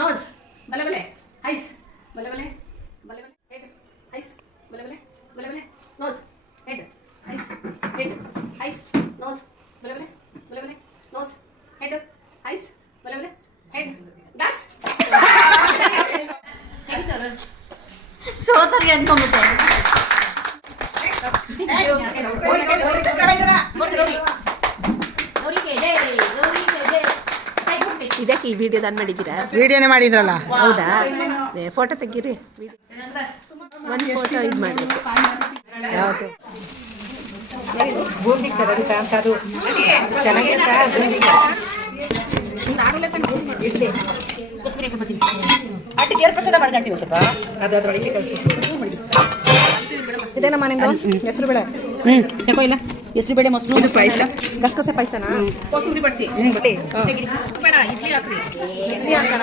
Nose ಬಲೆ ಬಲೆ ice ಬಲೆ ಬಲೆ ಬಲೆ ಬಲೆ ಹೆಡ್ ಐಸ್ ಬಲೆ ಬಲೆ ಬಲೆ ಬಲೆ nose head eyes head eyes nose ಬಲೆ ಬಲೆ ಬಲೆ ಬಲೆ ನೋಸ್ ಹೆಡ್ ಐಸ್ ಬಲೆ ಬಲೆ ಹೆಡ್ ಡಸ್ ಸೋತರ್ಗೆ ಅನ್ಕೊಂಡ್ಬಿಟ್ಟು ಇದಕ್ಕೆ ಈ ವಿಡಿಯೋ ನಾನು ಮಾಡಿದ್ದೀರಾ? ವಿಡಿಯೋನೇ ಮಾಡಿದ್ರಲ್ಲ. ಹೌದಾ? ಫೋಟೋ ತೆಗೀರಿ. ಒಂದು ಫೋಟೋ ಇದು ಮಾಡಬೇಕು. ಯಾವುದು ಬೂಂದಿಗೆ ಸರ್ ಅದು ಕಾಂತದು ಚೆನ್ನಾಗಿತ್ತಾ? ಅಟ್ಟು ಗೇರ್ ಪ್ರಸಾದ ಮಾಡ್ಕೊಂತೀವಿ ಸ್ವಲ್ಪ. ಅದು ಅದರೊಳಗೆ ಕಲಿಸ್ಬಿಟ್ಟು ಇದೇನಮ್ಮ ನಿಮ್ಮದು ಹೆಸರು ಬೇಳೆ? ಯಾಕೋ ಇಲ್ಲ ಹೆಸರು ಬೇಳೆ ಮೊಸರು ಪಾಯಸ ಗಸಗಸೆ ಪಾಯಸನಾ? ಕೋಸಂಬರಿ ಬಡಿಸಿ ಬೇಡ ಇಡ್ಲಿ ಹಾಕ್ರಿ. ಇಡ್ಲಿ ಹಾಕೋಣ.